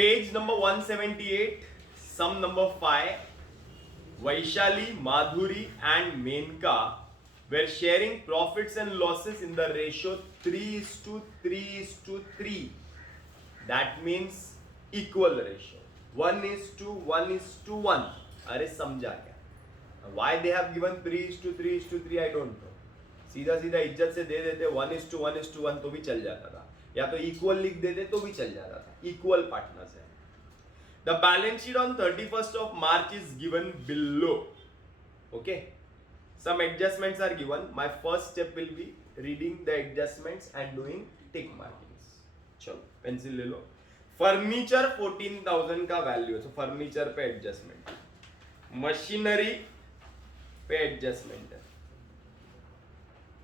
Page number 178, sum number 5. Vaishali, Madhuri and Menka were sharing profits and losses in the ratio 3:3:3. That means equal ratio. 1:1:1. अरे समझा क्या? Why they have given 3:3:3? I don't know. सीधा सीधा इज्जत से दे देते 1:1:1 तो भी चल जाता था, या तो इक्वल लिख देते तो भी चल जाता था. इक्वल पार्टनर्स है. The balance sheet on 31st of March is given below. Okay. Some adjustments are given. My first step will be reading the adjustments and doing tick markings. चलो पेंसिल ले लो. फर्नीचर 14,000 का value है, तो furniture पे adjustment. Machinery पे adjustment है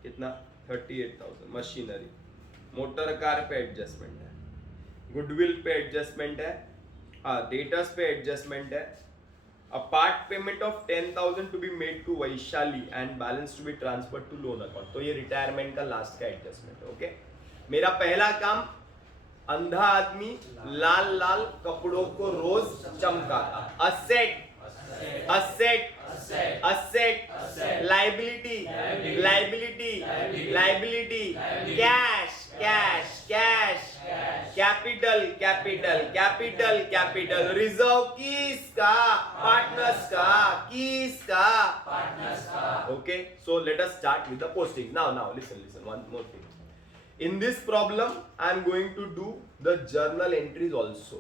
कितना 38,000 machinery. Motor car पे एडजस्टमेंट है. गुडविल पे एडजस्टमेंट है. डेटर्स पे एडजस्टमेंट है. A part payment of 10,000 to be made to Vaishali and balance to be transferred to loan account. तो ये रिटायरमेंट का लास्ट का एडजस्टमेंट है. ओके. मेरा पहला काम, अंधा आदमी लाल लाल कपड़ों को रोज चमकाता. Asset asset asset, liability liability liability, cash cash cash, capital capital capital capital, reserve किसका? पार्टनर्स का. किसका? पार्टनर्स का. Okay. So let us start with the posting. Now listen one more thing. In this problem, I am going to do the journal entries also.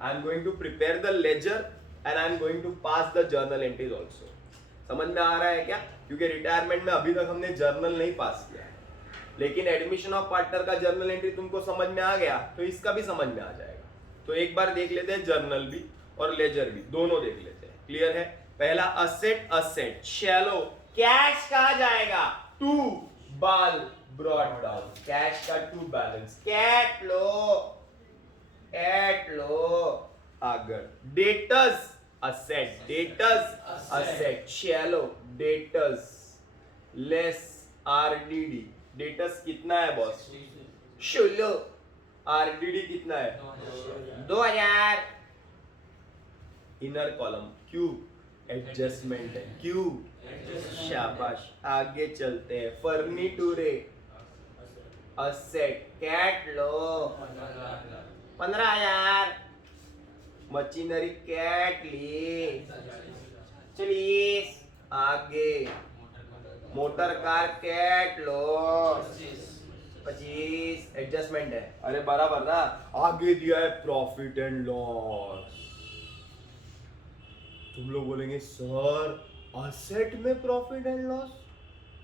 I am going to prepare the ledger and I am going to pass the journal entries also. समझ में आ रहा है क्या? क्योंकि retirement में अभी तक हमने जर्नल नहीं पास किया है, लेकिन एडमिशन ऑफ पार्टनर का जर्नल एंट्री तुमको समझ में आ गया तो इसका भी समझ में आ जाएगा. तो एक बार देख लेते हैं, जर्नल भी और लेजर भी दोनों देख लेते हैं. क्लियर है? पहला असेट असेट. चलो कैश कहा जाएगा? To bal brought down. Cash का टू बैलेंस. कैट लो आगर. Debtors asset. Debtors asset. चलो डेटर्स लेस आरडीडी. डेटर्स कितना है बॉस? 16. आरडीडी कितना है? 2000. इनर कॉलम क्यू एडजस्टमेंट है. क्यू शाबाश. आगे चलते हैं. Furniture asset. कैट लो 15,000. मशीनरी कैट ली 40. आगे मोटर कार कैट लो 25. एडजस्टमेंट है. अरे बराबर ना. आगे दिया है प्रॉफिट एंड लॉस. तुम लोग बोलेंगे सर असेट में प्रॉफिट एंड लॉस,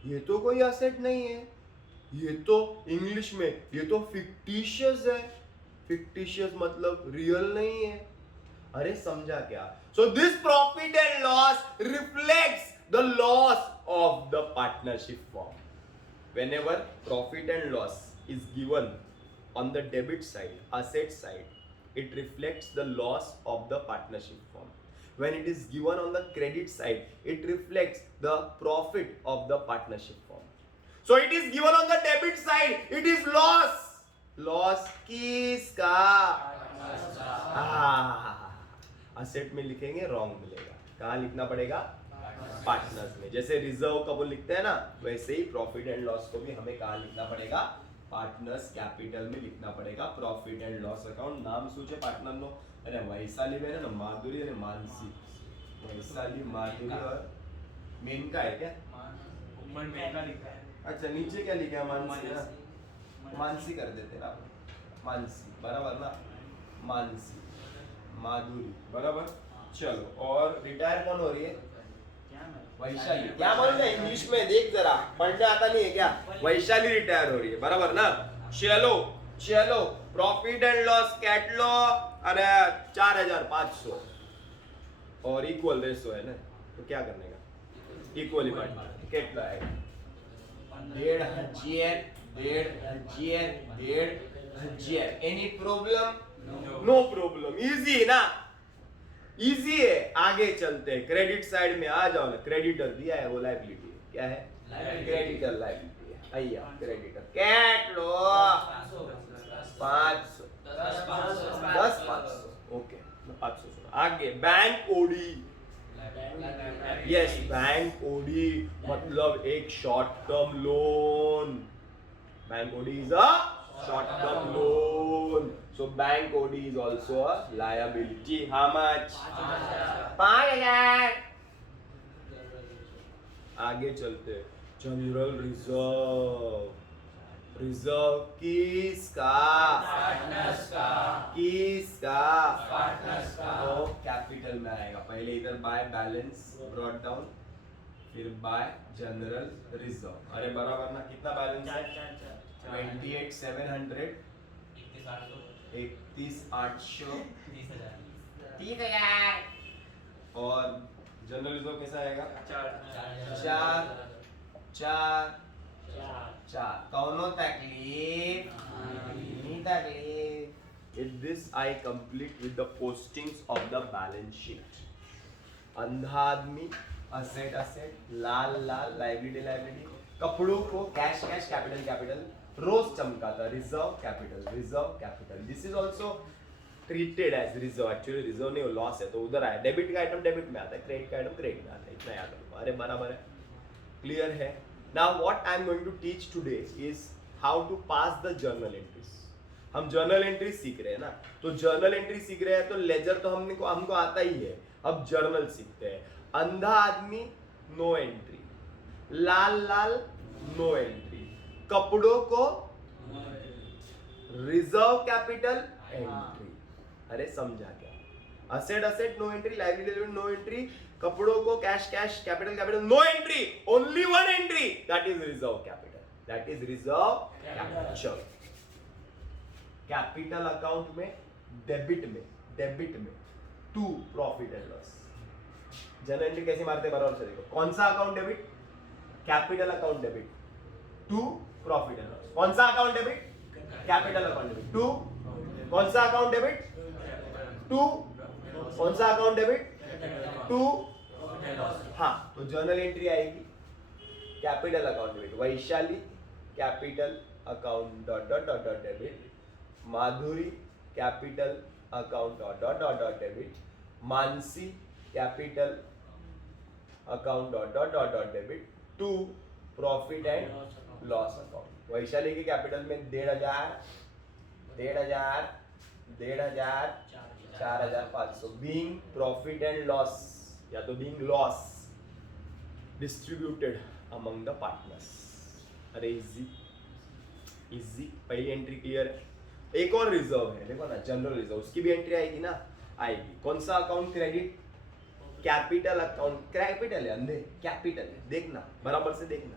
ये तो कोई असेट नहीं है, ये तो इंग्लिश में ये तो फिक्टिशियस है. फिक्टिशियस मतलब रियल नहीं है. अरे समझा क्या? So this profit and loss reflects the loss of the partnership form. Whenever profit and loss is given on the debit side, asset side, it reflects the loss of the partnership firm. When it is given on the credit side, it reflects the profit of the partnership firm. So it is given on the debit side, it is loss. Loss किसका? Asset में लिखेंगे wrong मिलेगा. कहाँ लिखना पड़ेगा? Partners में. जैसे reserve का वो लिखते हैं ना, वैसे ही प्रॉफिट एंड लॉस को भी हमें कहाँ लिखना पड़ेगा? पार्टनर्स कैपिटल में लिखना पड़ेगा. Profit and loss account. नाम सोचे पार्टनर नो. अरे वैशाली में ना माधुरी और मानसी. वैशाली माधुरी और मेनका है क्या? मेनका लिखा है. अच्छा नीचे क्या लिखा है? मानसी ना. मानसी कर देते ना. मानसी बराबर ना. मानसी माधुरी बराबर. चलो और रिटायर कौन हो रही है? वैशाली. क्या बोल रहे हैं इंग्लिश में? देख जरा, पढ़ने आता नहीं है क्या? वैशाली रिटायर हो रही है बराबर ना. चलो चलो प्रॉफिट एंड लॉस कैट लो. अरे 4,500 और इक्वल रेशो है ना, तो क्या करने का? इक्वली बांटना. कितना है? 1,500. Any problem? No problem. Easy ना. इजी है. आगे चलते हैं. क्रेडिट साइड में आ जाओ ना. क्रेडिटर दिया है वो लायबिलिटी है. क्या है? क्रेडिटर लायबिलिटी है. आइए क्रेडिटर कैट लो 500 10 500 आगे bank OD, yes bank OD मतलब एक short term loan, bank OD is a short term loan, so bank OD is also a liability. How much? 5,000. आगे चलते, जनरल रिजर्व, रिजर्व किसका? किसका? तो कैपिटल में आएगा, पहले इधर बाय बैलेंस ब्रॉट डाउन, फिर बाय जनरल रिजर्व. अरे बराबर ना, कितना बैलेंस है? 28,700, 31,800, 30,000. और जनरल रिजर्व कैसा आएगा? 4 4 4. कौनो तकलीफ नहीं तकलीफ. With this I complete with the postings of the balance sheet. अंधा आदमी, असेट असेट, लाल लाल, लाइबिलिटी लाइबिलिटी, कपड़ों को कैश कैश, कैपिटल कैपिटल, रोज चमकाता reserve capital, reserve capital. This is also treated as reserve. Actually reserve नहीं, loss है, तो उधर आया. डेबिट का आइटम डेबिट में आता है, क्रेडिट का आइटम क्रेडिट में आता है. इतना याद रखो. अरे बराबर है, क्लियर है. Now what I am going to teach today is how to pass the journal entries. हम जर्नल एंट्री सीख रहे हैं ना, तो जर्नल एंट्री सीख रहे हैं तो लेजर तो हमको आता ही है. अब जर्नल सीखते हैं. अंधा आदमी नो एंट्री, लाल लाल नो एंट्री, कपड़ों को रिजर्व कैपिटल एंट्री. अरे समझा क्या? Asset asset no entry, liability no entry, कपड़ों को cash cash, capital capital no entry, only one entry, that is reserve capital, that is reserve capital. चलो, कैपिटल अकाउंट में debit में to profit and loss. Journal entry कैसे मारते हैं बराबर से देखो. कौन सा account debit? Capital account debit to profit and loss. कौन सा account debit? Capital account debit to. कौन सा अकाउंट डेबिट? टू. कौन सा अकाउंट डेबिट? टू. हाँ, तो जर्नल एंट्री आएगी capital account debit. Vaishali capital account dot dot dot dot debit, Madhuri capital account dot dot dot dot debit, Mansi capital account dot dot dot dot debit to profit and loss account. Vaishali के capital में 1,500, 4,500 being profit and loss, या तो being loss distributed among the partners. अरे easy, पहली entry clear है. एक और reserve है, देखो ना, जनरल रिजर्व, उसकी भी एंट्री आएगी ना, आएगी. कौन सा account? Credit. Capital account, capital है अंधे, कैपिटल है, देखना बराबर से देखना.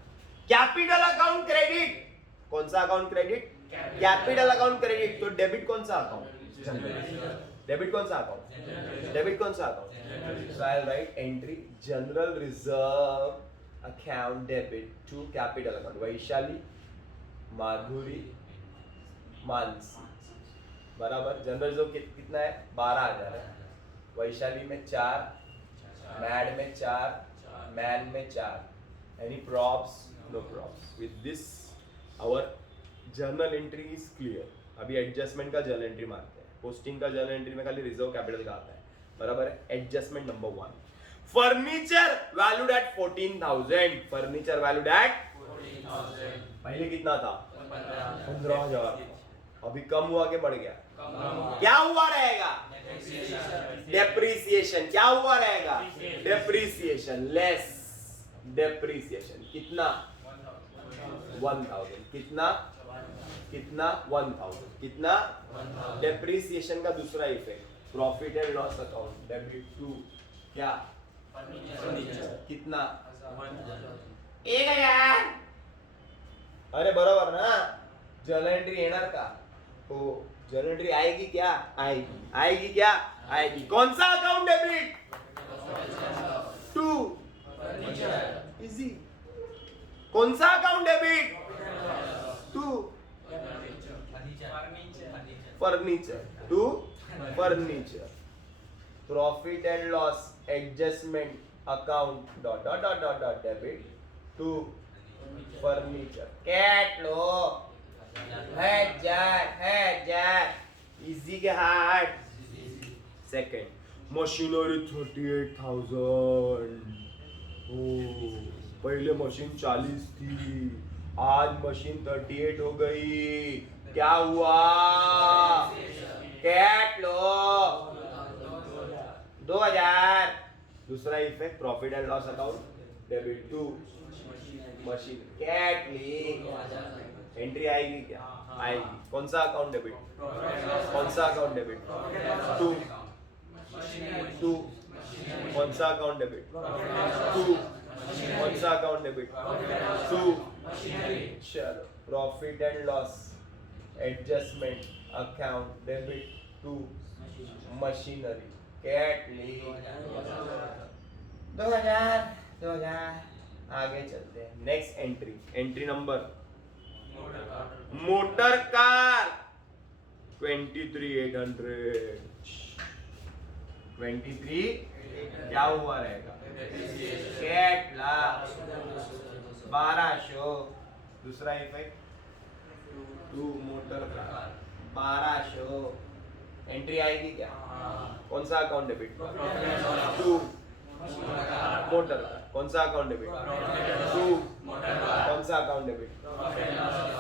Capital account credit. कौन सा account credit? Capital account credit. तो डेबिट कौन सा अकाउंट? डेबिट कौन सा अकाउंट? डेबिट कौन सा account? So I will write entry general reserve account debit to capital account. Vaishali, Madhuri, Mansi, बराबर. जनरल रिजर्व कितना है? 12,000 है. वैशाली में 4, मैड में 4, मैन में 4. Any props? No props. With this our journal entry is clear. अभी एडजस्टमेंट का जर्नल एंट्री मारते हैं. पोस्टिंग का जर्नल एंट्री में खाली रिजर्व कैपिटल का आता है, बराबर है. Adjustment number 1, furniture valued at 14,000. Furniture valued at 14,000. पहले कितना था? 15,000. अभी कम हुआ कि बढ़ गया? क्या हुआ रहेगा? डेप्रीसिएशन. क्या हुआ रहेगा? डेप्रीसिएशन. Less depreciation. कितना? 1,000. कितना? 1,000. कितना? डेप्रीसिएशन का दूसरा effect, profit and loss account debit to क्या? कितना? 1,000. अरे बरोबर ना. जर्नल एंट्री येणार का? हो. जर्नल एंट्री आएगी क्या? आएगी क्या? आएगी. कौन सा अकाउंट डेबिट? टू. इजी. कौन सा account debit? To furniture. To furniture. Profit and loss adjustment account dot dot dot dot dot debit to furniture. कैट लो. है जार. इजी के हार्ड. Second, machinery 38,000। ओ पहले मशीन 40 थी, आज मशीन 38 हो गई। क्या हुआ? कैट लो 2000। दूसरा effect profit and loss account debit to machine कैट ली। एंट्री आएगी क्या? आएगी। कौन सा अकाउंट डेबिट? कौन सा अकाउंट डेबिट? To to. कौन सा अकाउंट डेबिट? टू। कौन सा अकाउंट डेबिट? टू। चलो profit and loss adjustment account debit to machinery कैट ली 2000। आगे चलते हैं। Next entry, entry number motor car 23,800। 23 क्या हुआ रहेगा? कैट ला 1200। दूसरा effect to motor car 1200। Entry आएगी क्या? कौन सा account debit? To motor car. कौन सा अकाउंट डेबिट? टू। कौन सा account debit?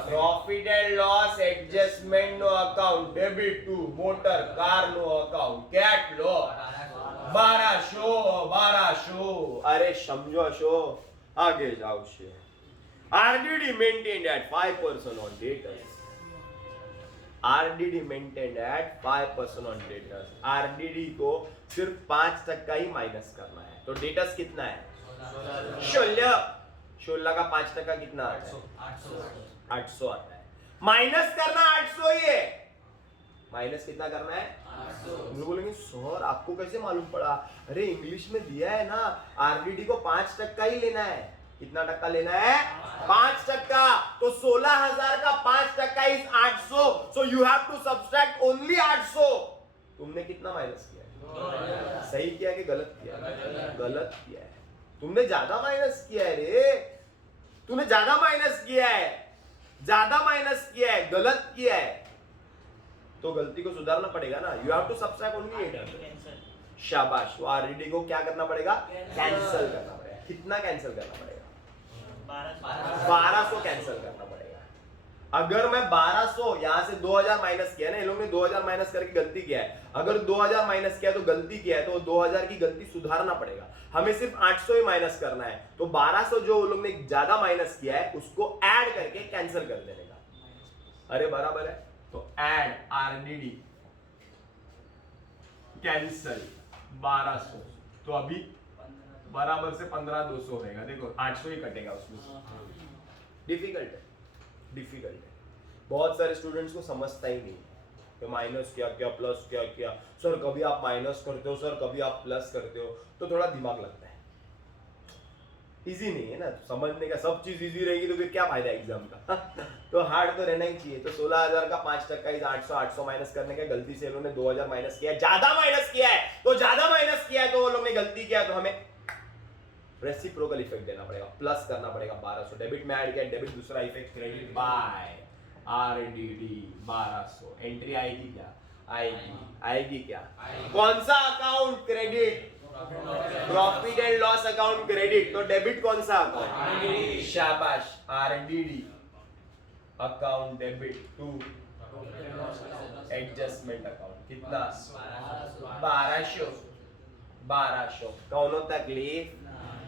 Profit and loss adjustment no account debit to motor car no account cat लो 1200। अरे समझो शो, आगे जाओ शे। RDD maintained at 5% on debtors. RDD maintained at 5% on debtors. RDD को सिर्फ 5% ही माइनस करना है। तो डेटर्स कितना है? 16 का 5% कितना आता है? 800 आता है। माइनस करना 800 ही है। माइनस कितना करना है? 800। बोलेंगे सर आपको कैसे मालूम पड़ा? अरे इंग्लिश में दिया है ना, आरडीडी को 5% ही लेना है। कितना टक्का लेना है? 5%। तो 16,000 का 5% is 800। So you have to subtract only 800। तुमने कितना माइनस किया? सही किया कि गलत किया? गलत किया है। तुमने ज्यादा माइनस किया है रे। तूने ज्यादा माइनस किया है, ज्यादा माइनस किया है, गलत किया है। तो गलती को सुधारना पड़ेगा ना। You have to subtract only 800। शाबाश। तो आरडीडी को क्या करना पड़ेगा? कैंसिल करना पड़ेगा। कितना कैंसिल करना पड़ेगा? 1200 कैंसिल करना पड़ेगा। अगर मैं 1200 यहां से 2000 माइनस किया ना, इन लोगों ने 2000 माइनस करके गलती किया है। अगर 2000 माइनस किया तो गलती किया है, तो 2000 की गलती सुधारना पड़ेगा। हमें सिर्फ 800 ही माइनस करना है। तो 1200 जो लोग ने ज्यादा माइनस किया है उसको ऐड करके कैंसिल कर देने का। अरे बराबर है। तो ऐड आरडीडी कैंसिल 1200। तो अभी बराबर से 15,200 रहेगा। देखो 800 ही कटेगा उसमें। डिफिकल्ट है, डिफिकल्ट है। बहुत सारे स्टूडेंट्स को समझता ही नहीं कि माइनस क्या क्या प्लस क्या क्या। सर कभी आप माइनस करते हो, सर कभी आप प्लस करते हो, तो थोड़ा दिमाग लगता है। इजी नहीं है ना समझने का। सब चीज इजी रहेगी तो फिर क्या फायदा एग्जाम का? तो हार्ड तो रहना ही चाहिए। तो 16,000 का 5% इज 800। 800 माइनस करने का गलती से इन्होंने 2000 माइनस किया है, ज्यादा माइनस किया है। तो ज्यादा माइनस किया है तो वो लोग ने गलती किया, तो हमें रेसिप्रोकल इफेक्ट देना पड़ेगा, प्लस करना पड़ेगा 1200। डेबिट में ऐड किया, डेबिट दूसरा effect credit by RDD 1200। Entry आएगी क्या? आएगी क्या? कौन सा account? Credit. Profit and loss account credit. तो डेबिट कौन सा अकाउंट? शाबाश। RDD account debit to adjustment account. कितना? 1200। कौन तकलीफ?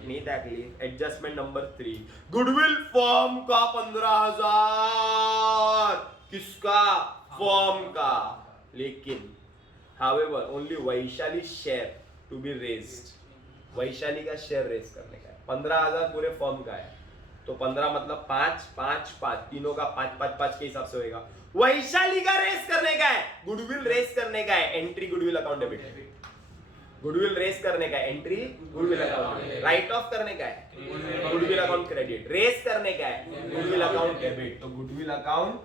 नहीं तकलीफ। एडजस्टमेंट नंबर 3, गुडविल फॉर्म का 15,000। किसका? फॉर्म का। लेकिन however only Vaishali share to be raised. Vaishali का शेयर रेज करने का है। 15,000 पूरे फॉर्म का है। तो 15 मतलब 5 5 5, तीनों का 5 5 5 के हिसाब से होगा। वैशाली का रेस करने का है, गुडविल रेस करने का है। Entry goodwill account debit. Goodwill raise करने का है, entry goodwill account. Write off करने का है, गुडविल अकाउंट क्रेडिट। रेस करने का है, गुडविल अकाउंट डेबिट। तो goodwill account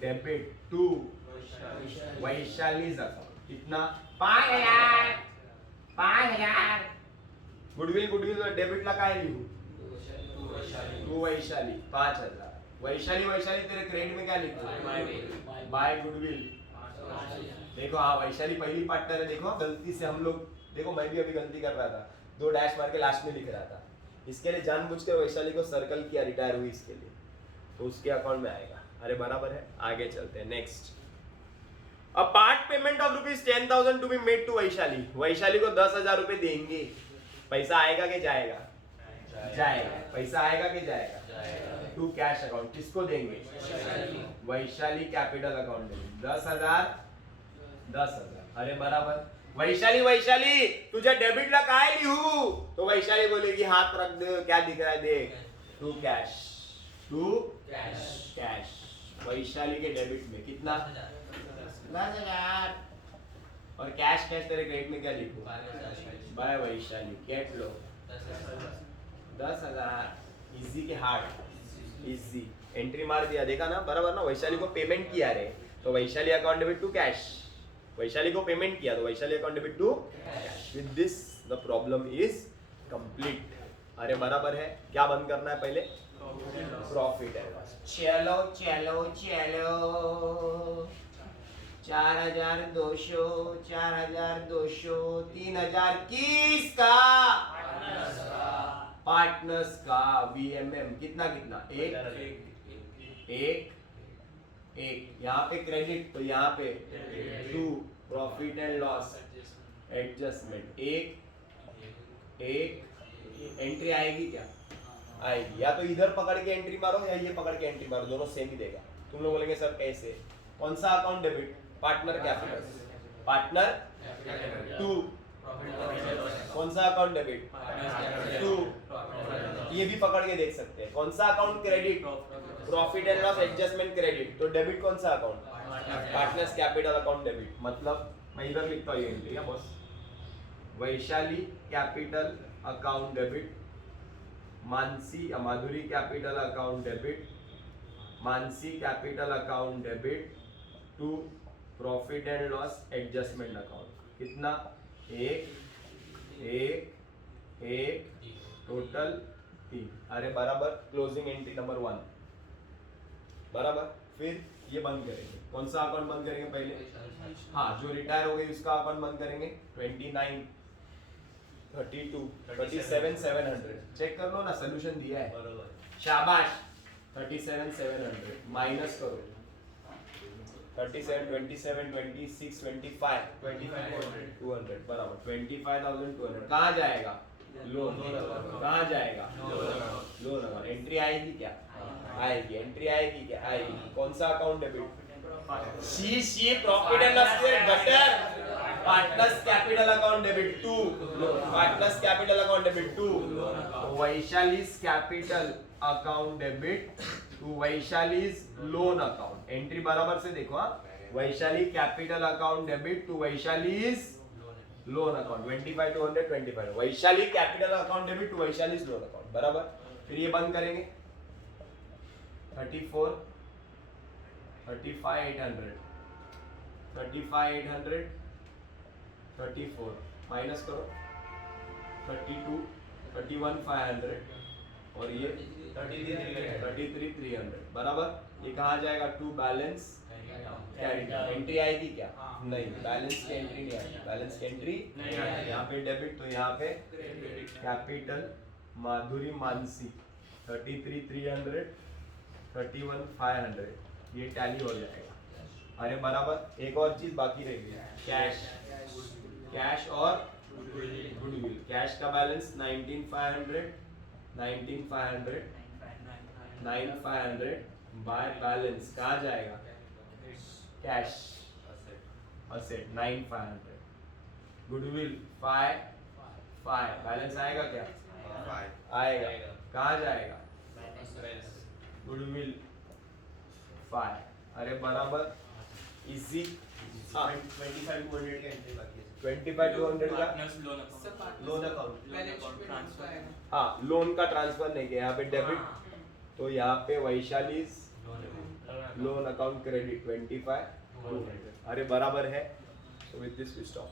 debit to Vaishali's account. कितना? 5,000। गुडविल डेबिट ला काय लिखू? टू वैशाली 5,000। वैशाली तेरे क्रेडिट में क्या लिखू? बाय गुडविल देखो हाँ वैशाली पहली पार्टनर है, देखो गलती से हम लोग, देखो मैं भी अभी गलती कर रहा था, 2 डैश मार के लास्ट में लिख रहा था, इसके लिए जानबूझ के वैशाली को सर्कल किया, रिटायर हुई इसके लिए, तो उसके अकाउंट में आएगा। अरे बराबर है, आगे चलते हैं next. A part payment of ₹10,000 to be made to Vaishali, Vaishali को 10,000 रुपए देंगे, पैसा आएगा कि जाएगा? जाएगा। पैसा आएगा कि जाएगा? टू कैश अकाउंट, किसको देंगे? वैशाली कैपिटल अकाउंट देंगे, 10,000 10,000। अरे बराबर, वैशाली वैशाली तुझे डेबिटला काय लिहू, तो वैशाली बोलेगी हाथ रख दे, क्या दिख रहा है देख, to cash, to cash. Vaishali के डेबिट में कितना? 10,000। और कैश तेरे क्रेडिट में क्या लिखूं? बाय वैशाली, कैट लो 10,000, इजी के हार्ड, इजी एंट्री मार दिया, देखा ना बराबर ना। वैशाली को पेमेंट किया रे, तो Vaishali account debit to cash, Vaishali को पेमेंट किया तो Vaishali account debit to cash. With this the problem is complete. अरे बराबर है, क्या बंद करना है पहले? Profit and loss. चलो चलो चलो, 4,200 4,200, 3,000 किसका? पार्टनर्स का। VMM कितना कितना? एक यहाँ पे क्रेडिट, तो यहाँ पे 2 प्रॉफिट एंड लॉस एडजस्टमेंट, एक एंट्री आएगी क्या? आएगी। या तो इधर पकड़ के एंट्री मारो या ये पकड़ के एंट्री मारो, दोनों सेम ही देगा। तुम लोग बोलेंगे सर कैसे? कौन सा account debit? Partner capital, partner 2। कौन सा अकाउंट डेबिट? 2। ये भी पकड़ के देख सकते हैं। कौन सा account credit? Profit and loss adjustment credit, तो डेबिट कौन सा account? Partners capital account debit. मतलब मैं इधर लिखता हूँ ये एंट्री है boss, Vaishali capital account debit, Madhuri capital account debit, Mansi capital account debit to profit and loss adjustment account. कितना? एक टोटल 3। अरे बराबर, क्लोजिंग एंट्री नंबर 1 बराबर। फिर ये बंद करेंगे, कौन सा अकाउंट बंद करेंगे पहले? हाँ, जो रिटायर हो गई उसका अकाउंट बंद करेंगे। 29 32 37,700 चेक कर लो ना, सोल्यूशन दिया है, शाबाश। 37,700 माइनस करो, 37 27 26 25 200 बराबर 25,200। कहाँ जाएगा? लोन। कहाँ जाएगा? Loan account. एंट्री आएगी क्या? आएगी। एंट्री आएगी क्या? आएगी। कौन सा account debit? See profit and loss better, partners capital account debit 2, partners capital account debit 2, Vaishali's capital account debit to Vaishali's loan account. Entry बराबर से देखो, Vaishali capital account debit to Vaishali's loan account 25,200 25। Vaishali capital account debit to Vaishali's loan account बराबर। फिर ये बंद करेंगे, 34 35,800 35,800 34 minus करो, 32 31,500 और ये 33,300 बराबर। ये कहाँ जाएगा? To balance carry. एंट्री आएगी क्या? नहीं, बैलेंस की एंट्री नहीं आएगी, बैलेंस की एंट्री नहीं आएगी। यहाँ पे डेबिट, तो यहाँ पे कैपिटल माधुरी मानसी 33,300 31,500, ये टैली हो जाएगा। अरे बराबर। एक और चीज बाकी रह गई, कैश। कैश और गुडविल। कैश का बैलेंस 19,500 9,500 बाय बैलेंस कहाँ जाएगा? कैश असेट 9,500, गुडविल 5 बैलेंस आएगा क्या? आएगा। कहाँ जाएगा? गुडविल 5। अरे बराबर, इजी। 25,200 का एंट्री बाकी है। 25,200 का लोन अकाउंट। हाँ, लोन का ट्रांसफर नहीं किया, यहाँ पे डेबिट, तो यहाँ पे वैशाली लोन अकाउंट क्रेडिट 25,200। अरे बराबर है। So with this we stop.